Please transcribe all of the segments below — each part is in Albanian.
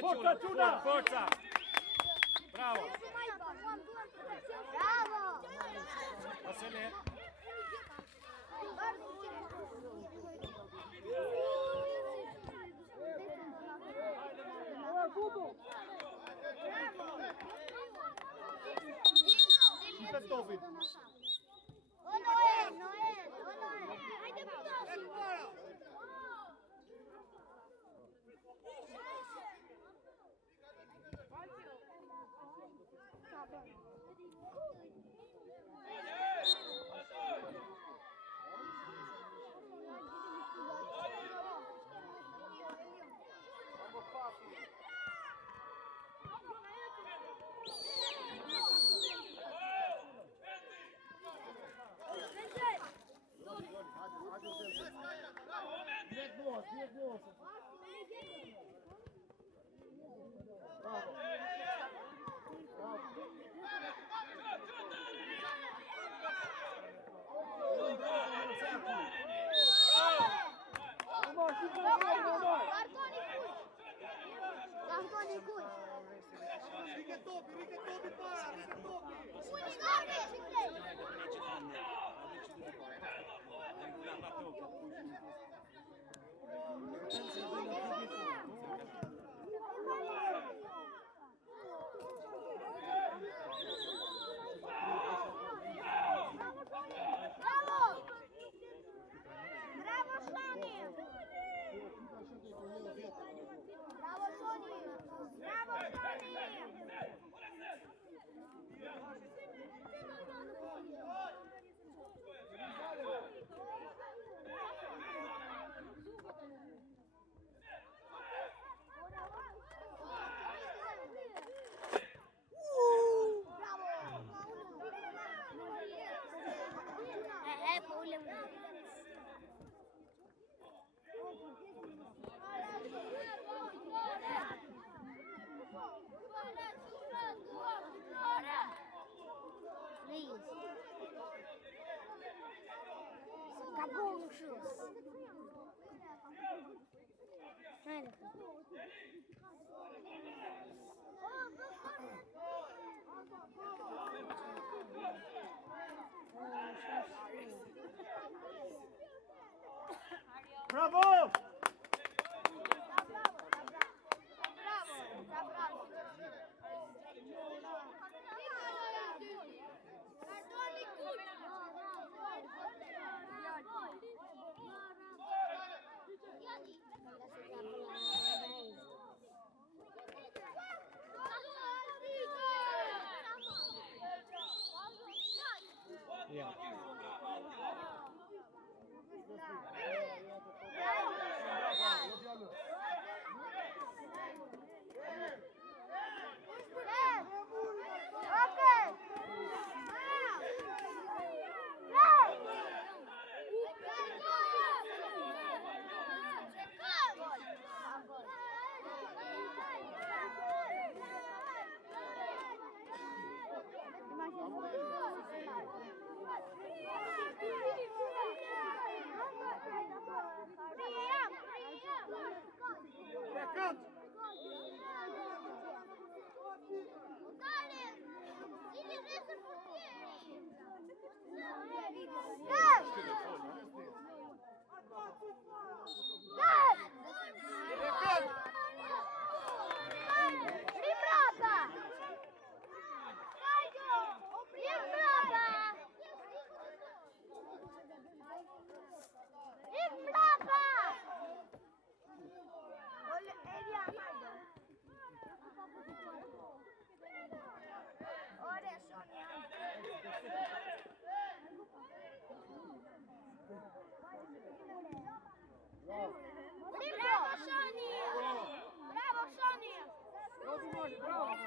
Forza Giuda! Forza! Bravo! Bravo! Passa lì. Bravo! Yeah.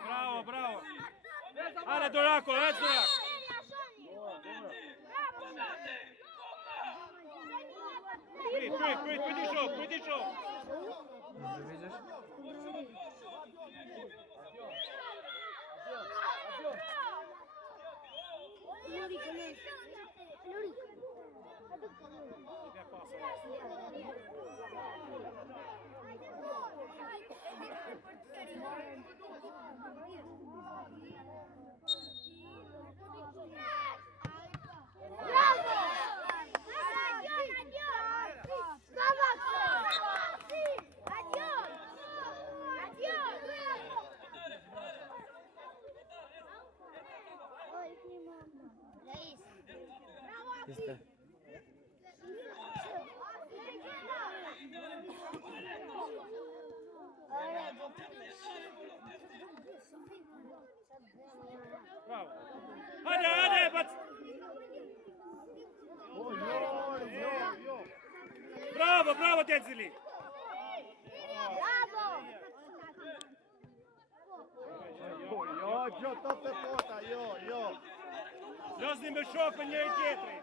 Bravo, bravo. Ajde, Dorako, ajde, Dorako. Priti shoh. Bravo. Hadi bak. Bravo Tenzili. Jo, top e pota, jo. Losni me shokën njëri tjetrin.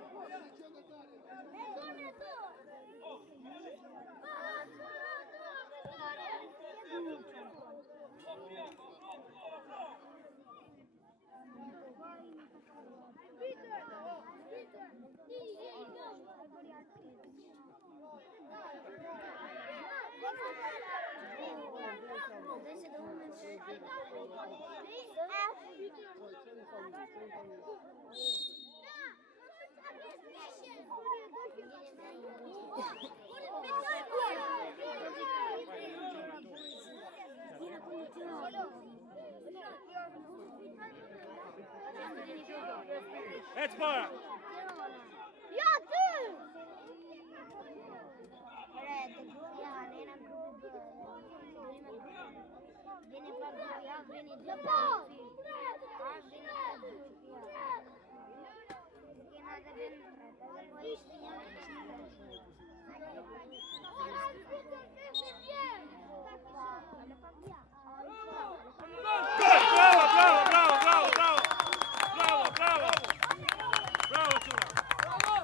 Ec para. Ja, ty! Bravo, Ciula.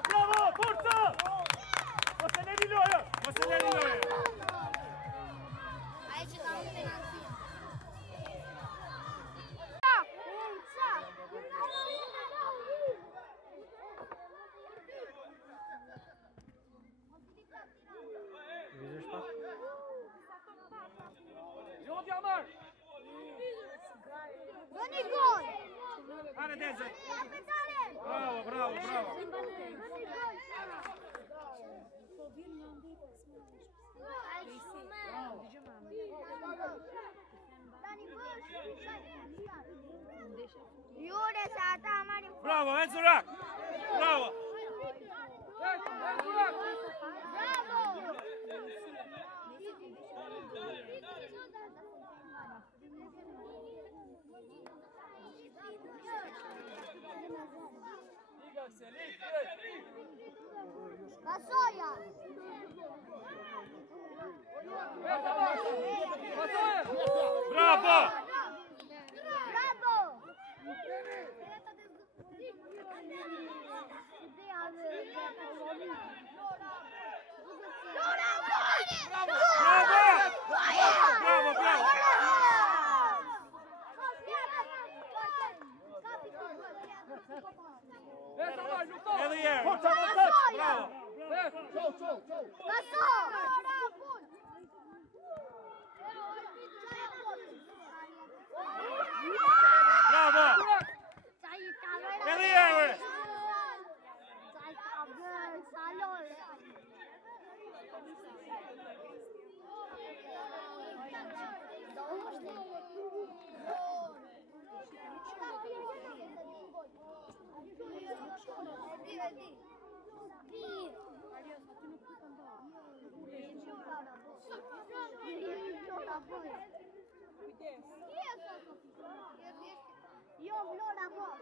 Bravo, forza! Mos e leni lojë. Aici dau un penalti. Doni gol! Hajde Denzel. Bravo! Bravo. Jure se ata marrin fort. Bravo, Enzurak. Bravo. Vasoja! Bravo. Edhe herë. Bravo. Bravo. Edhe herë. Io Flora Boss.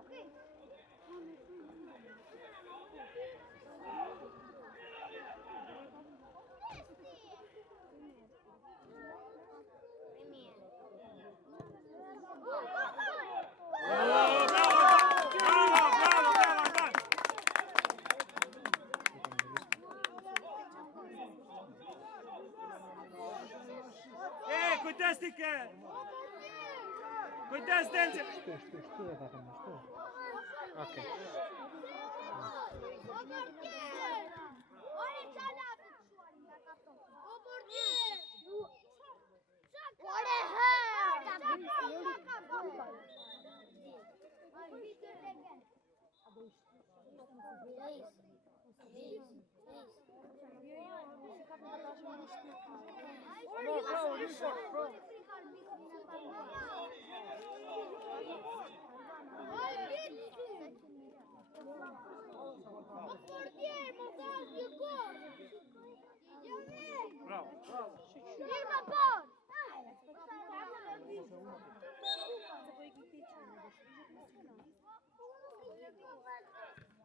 Okay. Kujdes Denci. Shtu e ka thënë, shtu. Okej.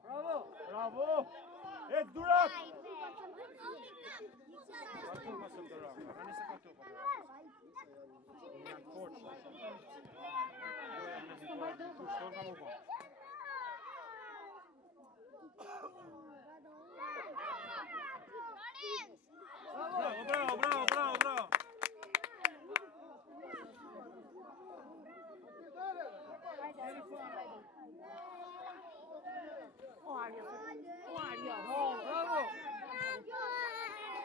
Bravo. Bravo. E durat. Ato më së durat. Ani se këtu. Janë fortë. Shton kam u bë. Bravo. Bravo.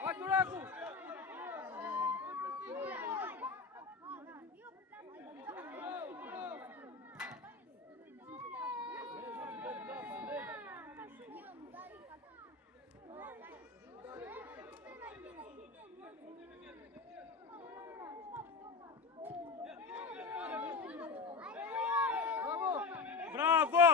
Vai Duraku. Bravo.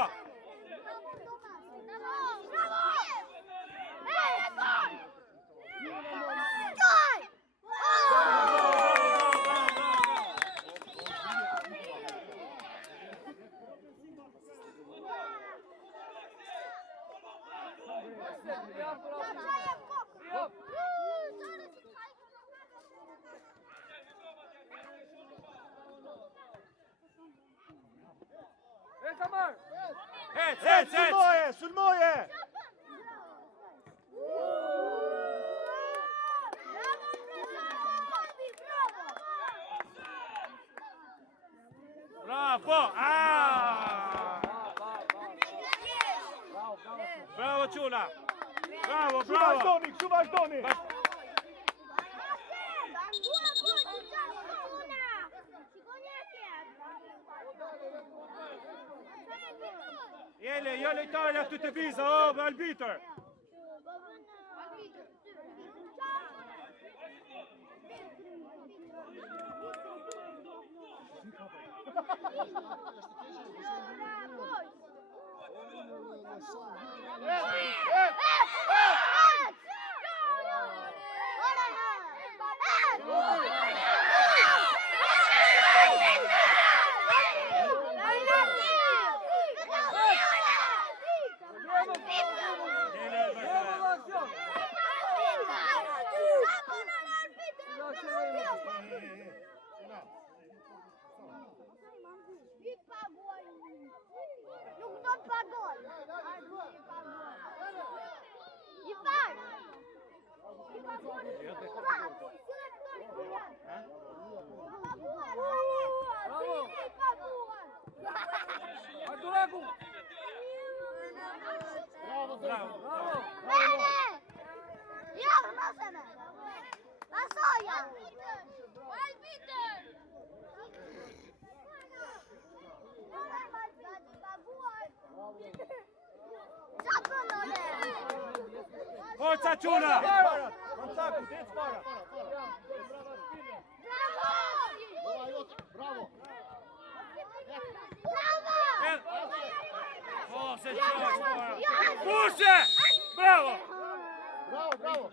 Sul moje! Bravo! Bravo Ciula! Bravo! Su vazhdoni! Jele Italia të të viza, arbitër! Forza Ciula! Kontaku, det spara! Bravo! Forse Forse! Bravo! Bravo!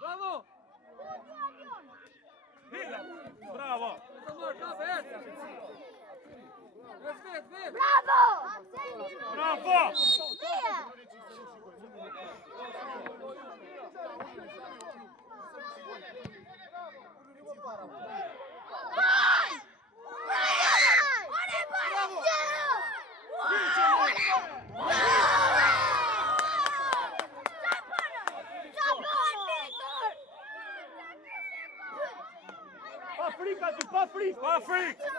Bravo! Bravo! Bravo! Bravo! Pa frika ty, pa frikë! Pa frikë!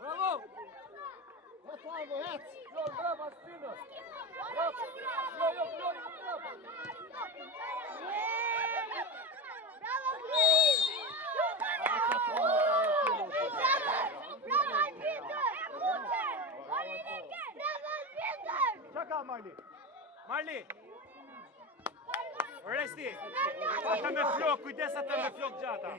Bravo, hec! Qa ka, Marli? Marli! Oresti! Ata me flok, kujdes ata me flok gjata!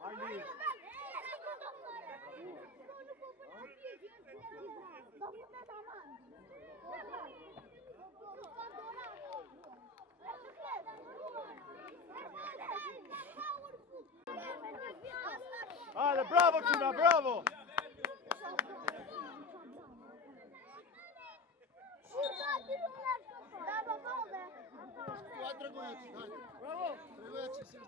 Marli! Ale, bravo Quna, bravo! Bravo! Tregojaci se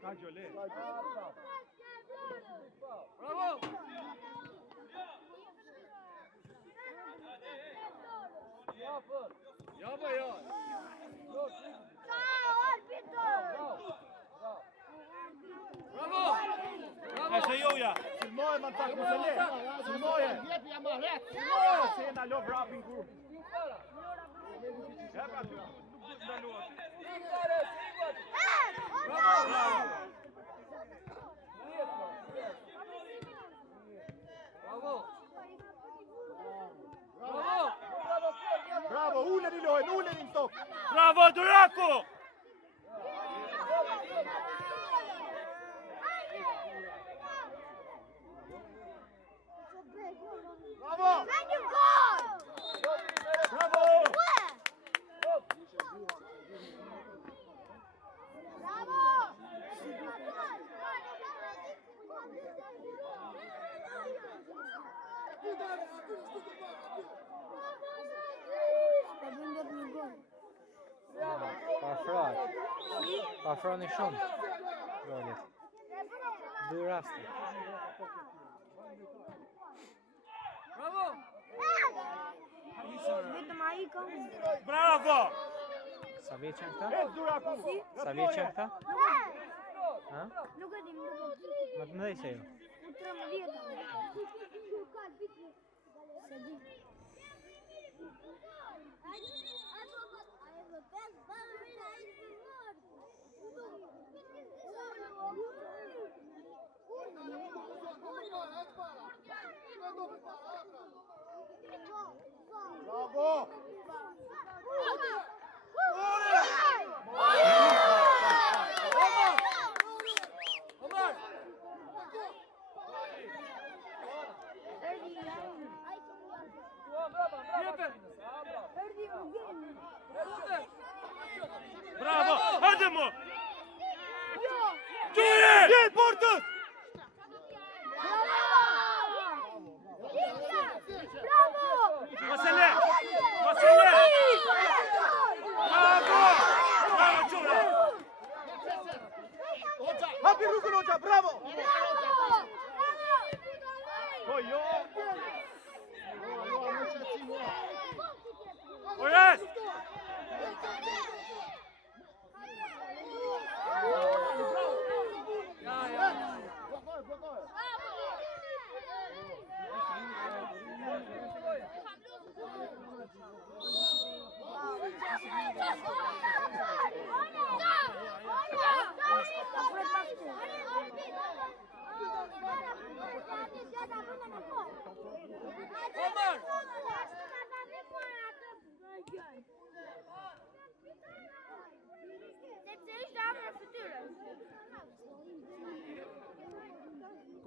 Ka gjole! Bravo! Ja, ba ja! Bravo! E se joja! Sulmoje, man tak, mos e le! Sulmoje! Jepi ama hec! Sulmoje, se jena lo vrapin kur! Ja, pra ty, nuk duhet ndaluat! Bravo! Bravo, uleni lojën, uleni në tokë! Bravo, Duraku! Bravo! Bravo! Pa afroni shumë. Rolit. 2 raste. Bravo! Sa vjeç janë këta? Ec Duraku! Sa vjeç janë këta? Ha? Nuk e di, Më të mëdhej se ju. 13. Bravo! Bravo! Hajde mu! Gjuje! Gjej portës! Bravo!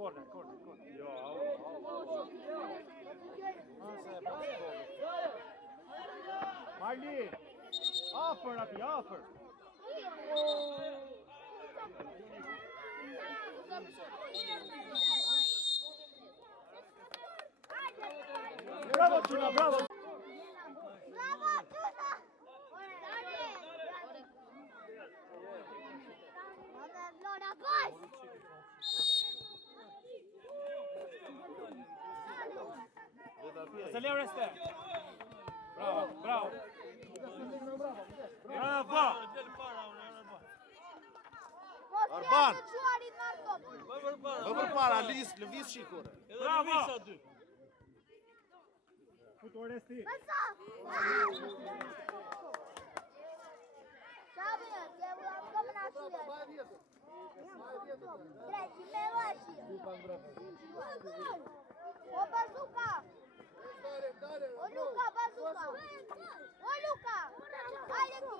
Korner. Jo, Marli, afër ati, afër. Bravo, Tuna, bravo. Bravo, Tuna! Vabbè, Flora, poi! Se leo reste. Bravo. Bravo. Arban. Quarit Marko! Më përpara, lëviz shikore. Bravo. Futur resti. Pasa! Sabi, devo come nascere. Treci, me vaci. O bazuca! O Luca, bazuca! O Luca! Haide tu!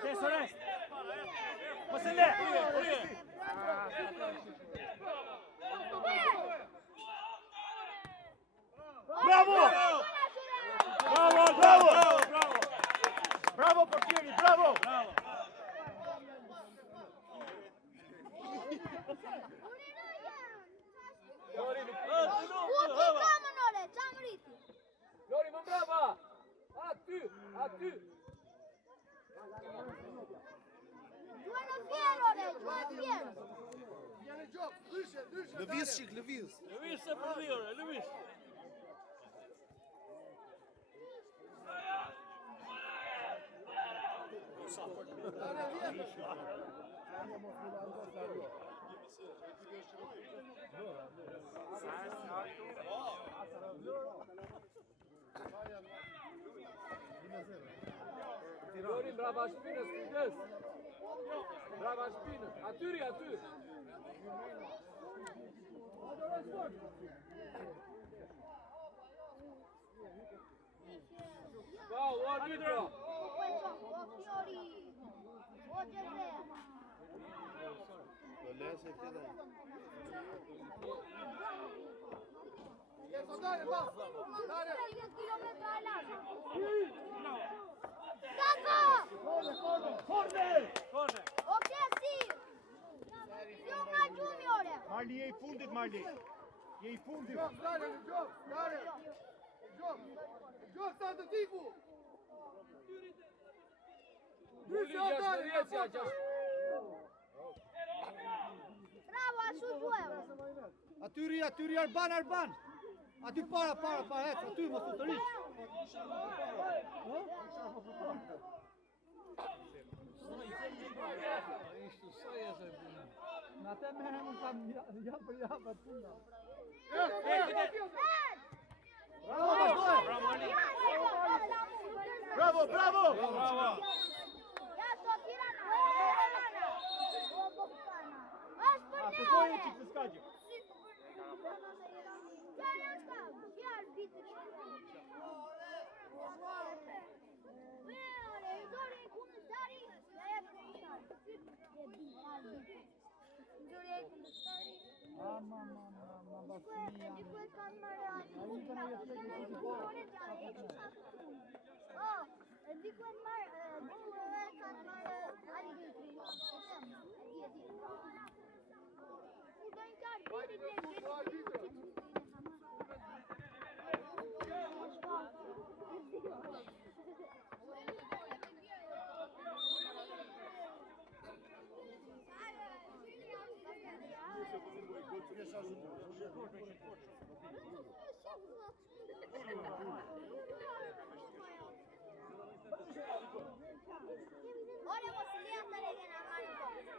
Adesso resti. Mosele. Bravo! Bravo portieri, bravo! Uticamânole, ce-am riti! Lori, mă brava! Aty! Joană fierore, joană fier! Lëviz shik, lëviz. Lori, brava shpinës, kujdes! Brava shpinës! Aty! Wow, o arbitro! O Păcion, o Fiori, o Gezea. Corner! O Chelsea! Junga Juniore! Marli, e i fundit, Marli. E i fundit. Bravo, ashtu jueva! Atyri Arban. Aty para, ec, aty mos u tërish. Në atë merë mund kam ja për puna. Bravo! Ja sto Tirana! O Bogdana! Ashtë për Të pojë që të skaqë. Ora posso lì andare che la mano.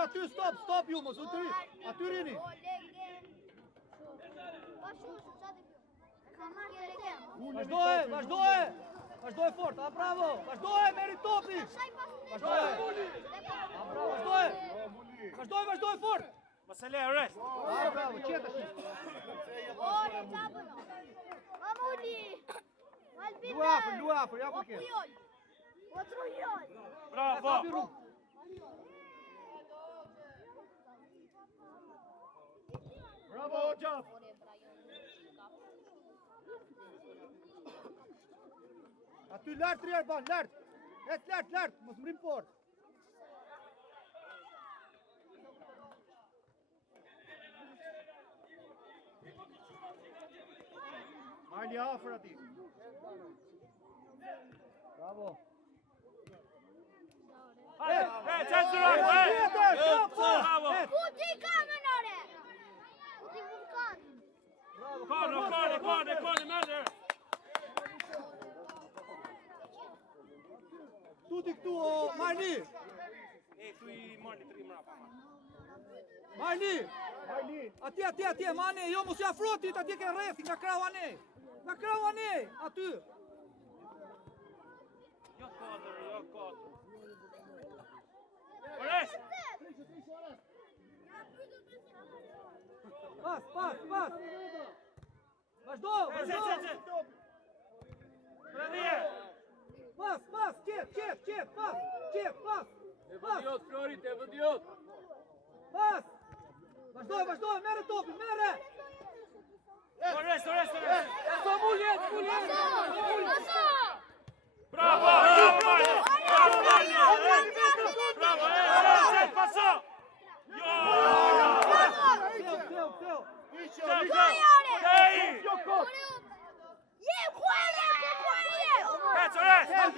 Aty, stop ju, mos u tëri. Aty rini. Vazhdoje! Vazhdoj fort, a bravo! Vazhdoj, meri topi! Vazhdoj! A bravo, vazhdoj! Vazhdoj fort! Mos e le, rreth. A bravo, qeta shi! Ore, qabën! Mamuli! Lu afër, ja ku ke! O trujoj! Bravo. Kapi rrugë! Bravo, Gjaf. Aty lart tri Arban, lart! Lart, mos mrim fort! Marli afër ati. Bravo! Hajde, cenzura, bravo. Puti kamën, ore! Puti vulkan! Kone, merë. Tuti këtu, o Marli! Tu i Marli 3 mrapa. Marli! Atje, mane, jo mos i afrotit, atje ke rrethi, nga krau ane! Nga krau ane, aty! Jo kodër. Ores. Pas! Vazhdo! Bradhije. Pas! Qep! Pas! E vëdiot, Florit, e vëdiot! Pas! Vazhdoj, merre topin, merre! Ores. Eto muljet! Bravo, Marli. Bravo, passo. Theo! Je, kuelje!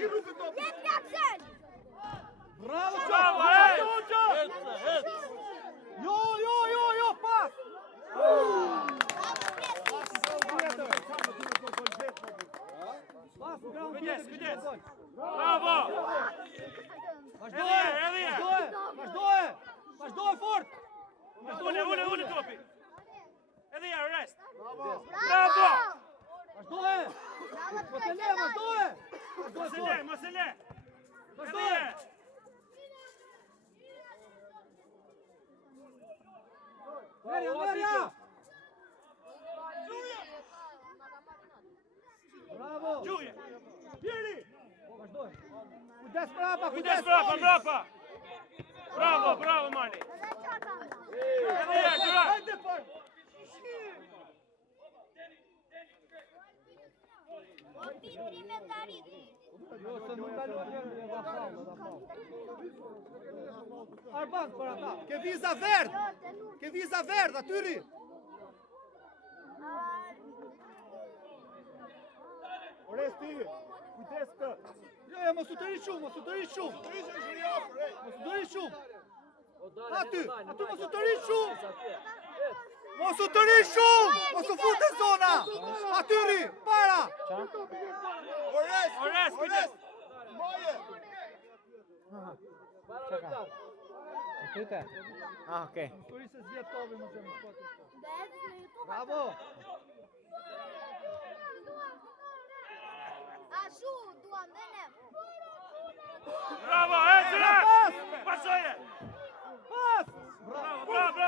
Je, plaksen! Bravo! Jo, pas! Pas, ground Kujdes. Bravo. Vazhdoj fort! Ule topi. Edhe ja, rest. Bravo. Vazhdoj! Mos e le. Vazhdoj! Merja! Bravo! Gjuje. Jeri. Vazhdoj! Kujdes mrapa! Kujdes mrapa. Bravo, Marli. Edhe ja, gjura. O ti trimetarit! Jo, se nuk kalon nga fallo. Arban për ata. Ke viza verd, atyri. Ores ti. Kujdes kë. Jo, mos u tëri shumë. Aty mos u tëri shumë. Mos u fut në zona. Atyri, para. Ores, kujdes. Çaka. Këte? Ah, okay. Turi se zjet topi mos e mos. Bravo. Ashtu, duam dhe ne! Bravo, Ezra! Pasoje! Pas! Bravo!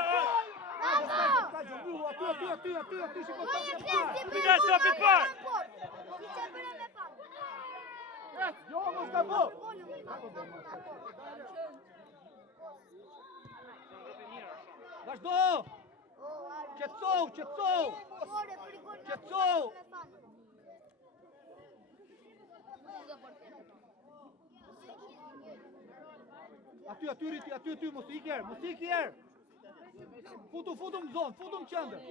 Aty, shiko. Kujdes topit par! Jo, mos ka bë. Vazhdo! Qetësou! Aty, mos iki erë. Futu më zonë, futu më qëndër.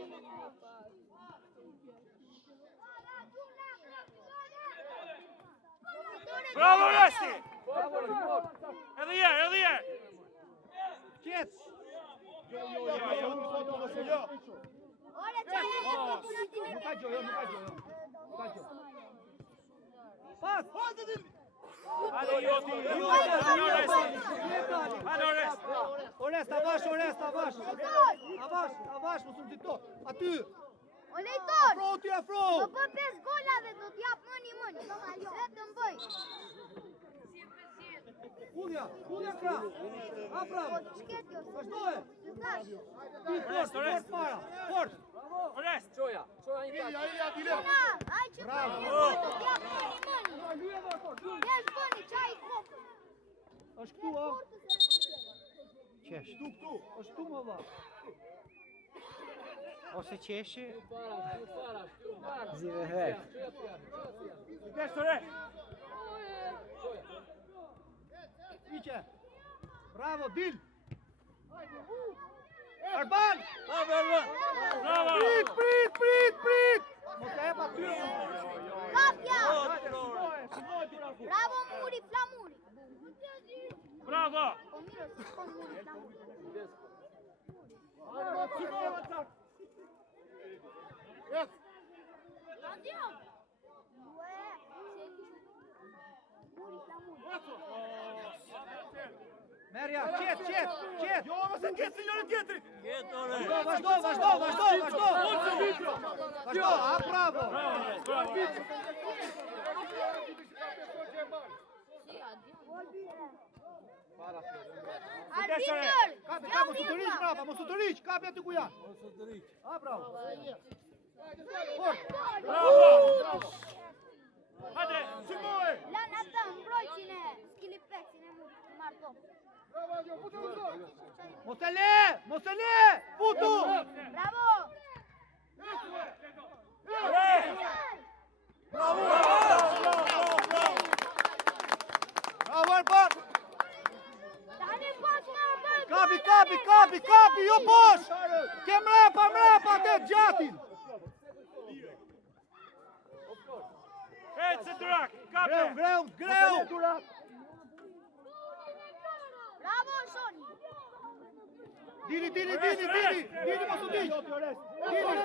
Bravo, Resti! Edhe je! Qetës! Nuk ka gjo. Pas! Hajde, Joti! Hajde, Orest! Orest, avash! Avash, mos më zito. Aty! O lejtor! Afro ti afro! Më bë 5 gola dhe do t'jap mëni. Vetëm bëj. Udhja kra! A bravo! Shketjo. Vazhdoje! Tash. Ti fort para! Fort! Orest! Çoja një tak. Ona, ai që Bravo. do t'jap mëni. Jesh bëni çaj kokë. Është këtu, a? Qesh. Këtu. Është këtu, më valla. Ose qeshi, Para. zive hrek. Orest, orest! Iqe! Bravo, dil! Arban! Bravo! Prit! Mos e hep aty! Kapja! Bravo Muri, Flamuri. Bravo! Po mirë, si po Muri, Flamuri. Merja, qet! Jo, mos e ketë njëri tjetrin! Ketë, orest! Vazhdo! Vazhdo, a bravo! Arbitër! Kapi, mos u tëriq brava, mos u tëriq, kapi aty ku janë. A bravo. Fort. Bravo! Hajde, Simone! Lan ata mbrojtjen e skilipeksin e marto. Mos e le! Futu! Bravo! Bravo! Bravo Arban! Tani pas me Arban! Kapi, jo bosh! Ke mrepa, atë gjatin! Ecë durak, kape! Greu! Bravo Shoni! Dili, mos u diq! Dili!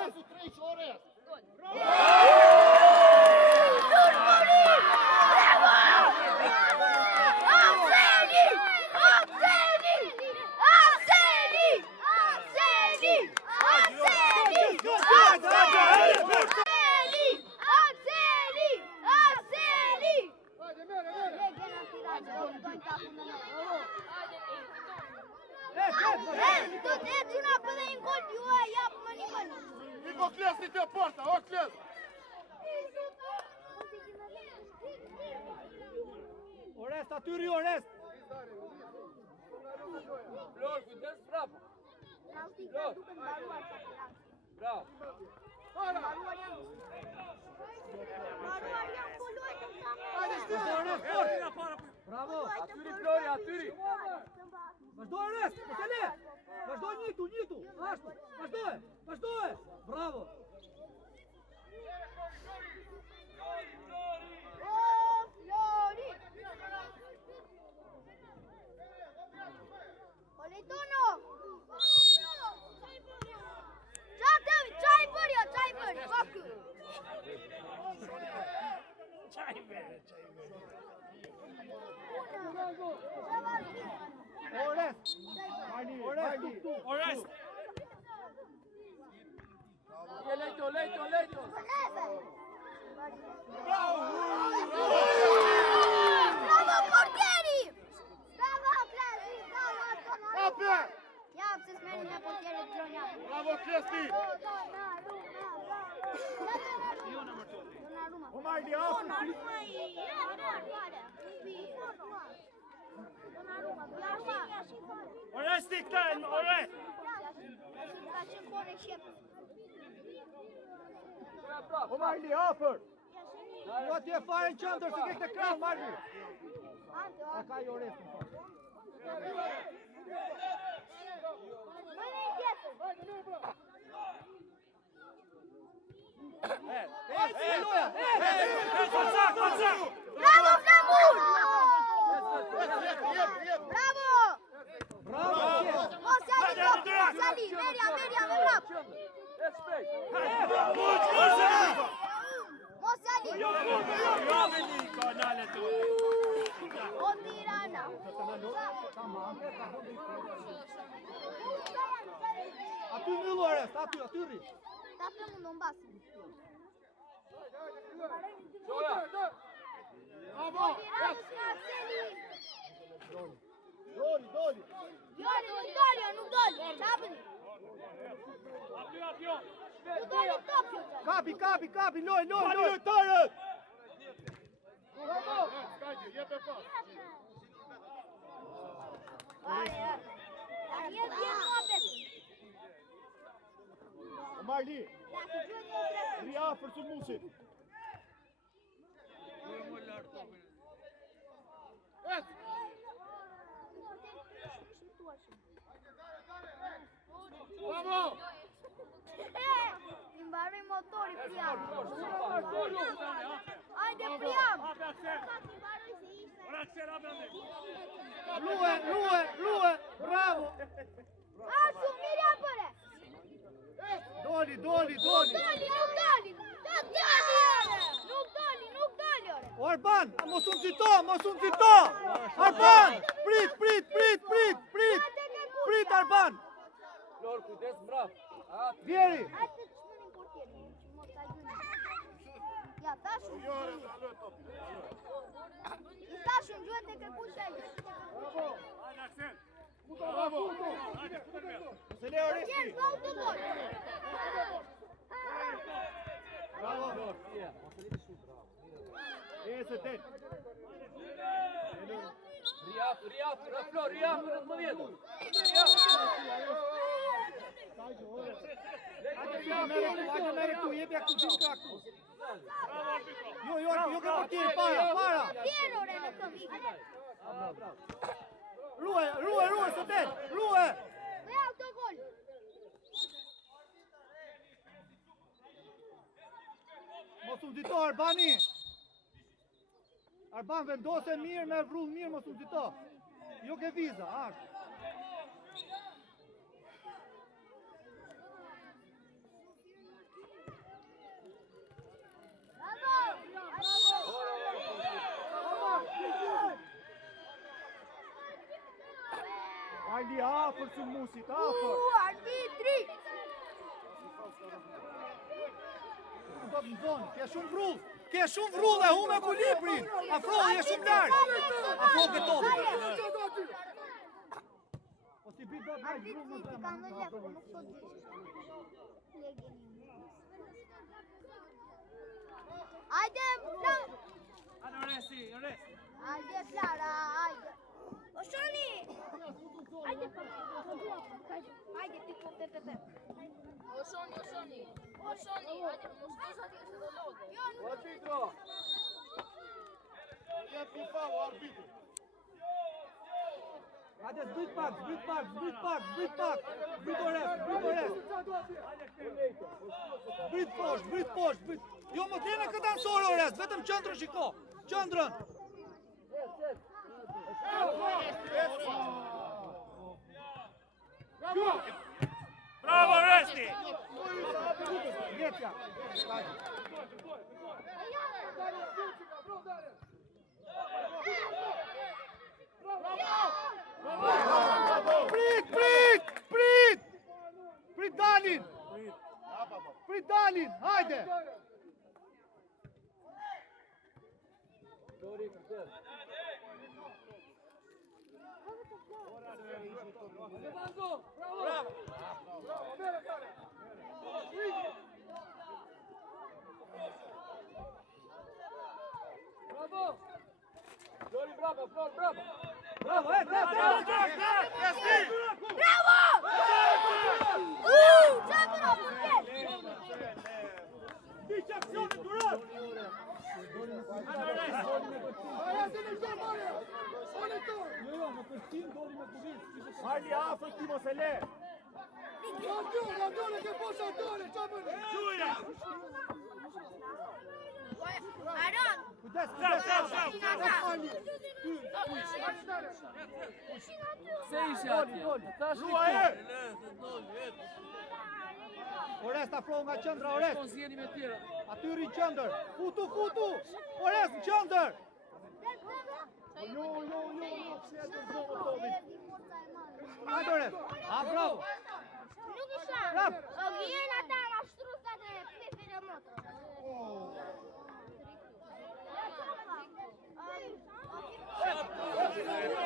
Orest, atyri Orest! Flor, kujdes, bravo. Bravo. Bravo! Atyri Flori, atyri. Vazhdo Orest, mos e le! Vazhdo njitu! Ashtu! Vazhdoje! Bravo! Orest! Leito. Bravo portieri! Bravo Klesi! Bravo Antonio! Ja, pse s'meri me portierit Gjonja. Bravo, Klesi! Donnarumma. O Marli, afër! Donnarumma Orest i këtën, Orest! Ka qenë kore shqepë. O Marli, afër! Jo ti e fare në qëndër se ke këtë krahë, Marli! Ante, A ka i Orest në fakt. Mëne i tjetër. Loja! Konzak! Bravo Flamur! Bravo! Bravo! Mosjali, Merja, me vrap. Mosjali! O Tirana! Aty myllu Orest, aty rri! Ta të mundon basin. Gjoja! Bravo! Doli! Nuk doli! Qabëni! Apio! Nuk doli topjo! Kapi, loj! Tarët! Marli! Ria për të musit! Bravo! I mbaroj motori Priam. Hajde Priam. Luë, bravo! Arsu, mirja përe. Doli! Nuk doli. O Arban, mos unë cito! Arban! Prit Arban! Flor, kujdes, bravo! Vjeri! Hajde të shmërin portierin. Ja, tashun. Tashun, duhet të kërkush e ju. Bravo! Se le Oresti! Portier, zau të gol. Bravo! Ese ten! Riaf, Flor, riaf, në të më vjetë! Hajde merë këtu, jepja këtu, gjithë këtu. Jo ke portier, para! Pierore në këmik. Ruhe, së ten! Ruhe! Dhe autogol. Mos unë zito, Arbani! Arban, vendose mirë, me vrull mirë, mos unë zito. Jo ke viza, ashtë. Marli, afër të musit, afër! Arbitri! Do të në zonë, ke shumë vrull e hume ekuilibrin. Afro, je shumë lartë. Afro ke topë. Po si bit do të vrull Arbitri në ti zemë. ka në lepë, nuk të gjithë. Hajde, Flara! Hajde, Flara, hajde! Oshoni! Hajde, hajde, ti po Pepe. Oshoni, hajde, mos të zati se do lodhe. Arbitro! Jep një favo, arbitro! Hajde, zbyt pak. Zbyt orest. Zbyt poshtë. Jo, mos lene këtë ansor orest, vetëm qëndrën shiko. Qëndrën. Bravo, Oresti! Vjetja. Prit Dalin, hajde. Bravo! Flori, bravo, Flor, bravo! Bravo, Çapra portier! Dice azione, Duran! Marli, afër ti mos e le! Gjuja! Aron! Kujdes. Se ishe atje? Tash Ruaje! Orest afro nga qendra, Orest. Mos jeni me tjera. Aty ri qendër. Futu. Orest në qendër. Jo, pse e të zonë Tomit? Hajde Orest. Bravo. Nuk isha. Bravo. O gjen ata na shtrusat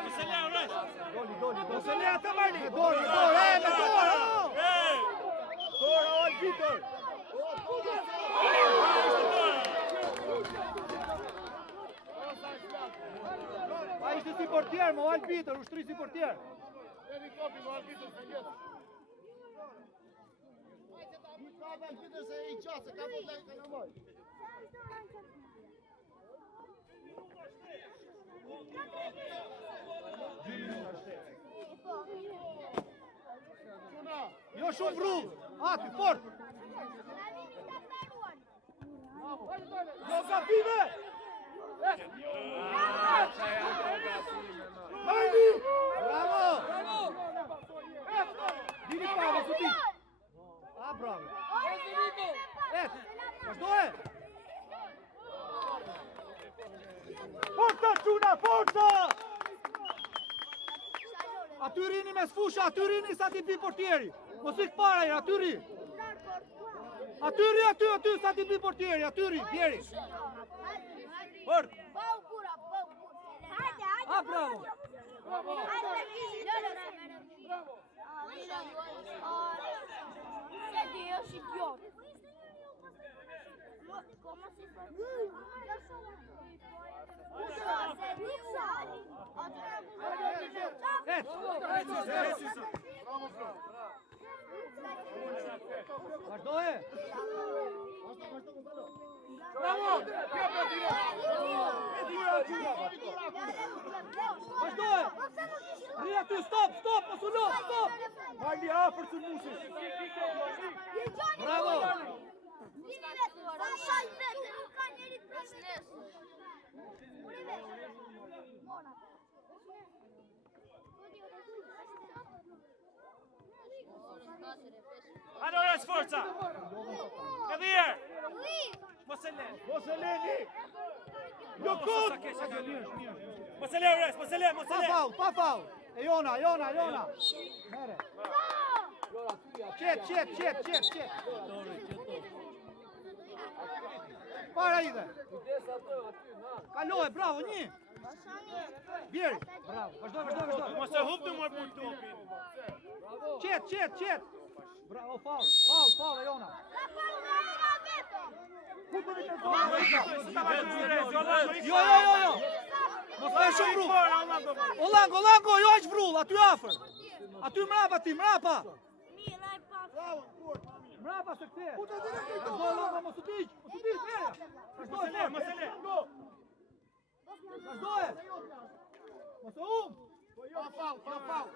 Mos e le Orres. Doli. Mos e le atë Marli. Doli, me dorë. Dora o arbitër. Pa ishte si portier, mo arbitër, ushtri si portier. Vedi kopi, mo arbitër se vjetë. Ka arbitër se i qatë, se ka vëllë ka në mojë. Jo shumë vrull. Aty, fort. Jo gabime. Marli. Bravo. Dini pa, mos u dik. A, bravo. Vazhdoj. Forca Çuna, forca. Aty rini me sfusha, aty rini sa ti pi portieri. Mos ik para aty ri. Aty sa ti pi portieri, aty ri, bjeri. Fort. A, bravo. Vazhdoj. Vazhdoj. Ri aty, stop, mos u lo, stop. Marli afër sulmuesit. Bravo. Hajde Orres, forca. Kadir. Mos e le. Mos e leni. Jo kot. Mos e le Orres, mos e le. Pa faul. E Jona. Mere. Qet. Para ide. Kaloj, bravo, një. Bjeri. Bravo. Vazhdoj. Mos e hub të mor për topin. Qet. Bravo, faul, e Jona. Jo. Mos e shumë vrull. Olango, jo aq vrull, aty afër. Aty mrapa. Mrapa se kthe. Vazhdoj Olango, mos u diq, merja. Mos e le. Vazhdoj. Mos e Pa faul.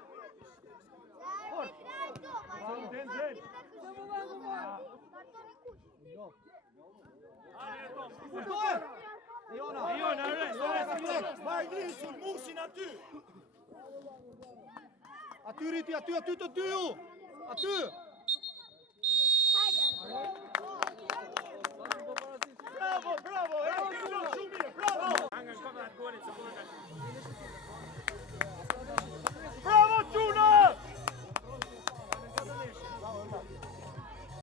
Fort. Vazhdoj. E Jona, Orres. Marli sulmuesin aty. Aty riti, aty të dy ju. Aty.